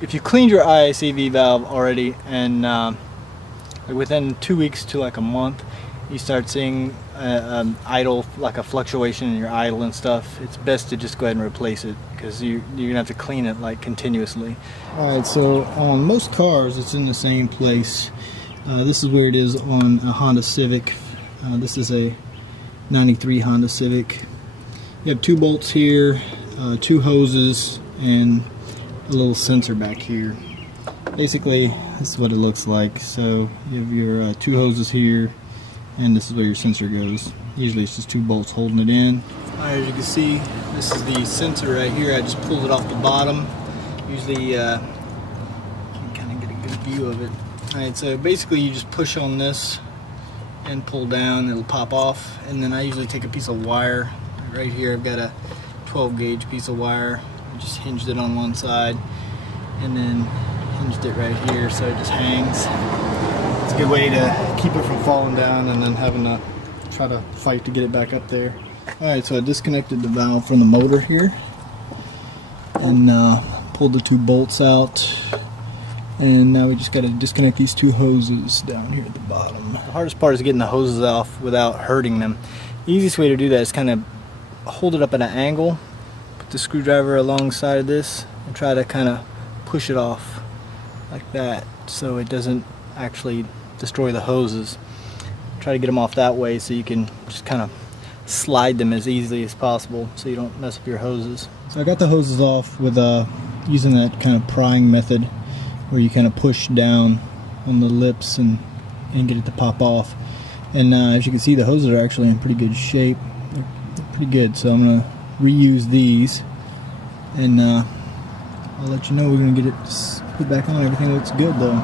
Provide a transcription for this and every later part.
if you cleaned your IACV valve already, and within 2 weeks to like a month, you start seeing idle, like a fluctuation in your idle and stuff, it's best to just go ahead and replace it, because you're gonna have to clean it like continuously. Alright, so on most cars it's in the same place. This is where it is on a Honda Civic. This is a 93 Honda Civic. You have 2 bolts here, 2 hoses, and a little sensor back here. Basically, this is what it looks like. So you have your 2 hoses here, and this is where your sensor goes. Usually it's just 2 bolts holding it in. Alright, as you can see, this is the sensor right here. I just pulled it off the bottom. Usually you can kind of get a good view of it. Alright, so basically you just push on this and pull down, it'll pop off. And then I usually take a piece of wire. Right here I've got a 12 gauge piece of wire. I just hinged it on one side and then hinged it right here so it just hangs. It's a good way to keep it from falling down and then having to try to fight to get it back up there. Alright, so I disconnected the valve from the motor here and pulled the 2 bolts out, and now we just got to disconnect these 2 hoses down here at the bottom. The hardest part is getting the hoses off without hurting them. The easiest way to do that is kind of hold it up at an angle, put the screwdriver alongside of this, and try to kind of push it off like that so it doesn't actually destroy the hoses. Try to get them off that way so you can just kind of slide them as easily as possible so you don't mess up your hoses. So I got the hoses off with using that kind of prying method where you kind of push down on the lips and get it to pop off. And as you can see, the hoses are actually in pretty good shape. They're pretty good, so I'm going to reuse these, and I'll let you know we're going to get it put back on. Everything looks good though.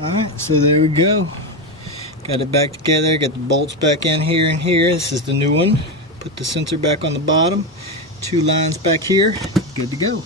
Alright, so there we go. Got it back together, got the bolts back in here and here. This is the new one. Put the sensor back on the bottom. 2 lines back here. Good to go.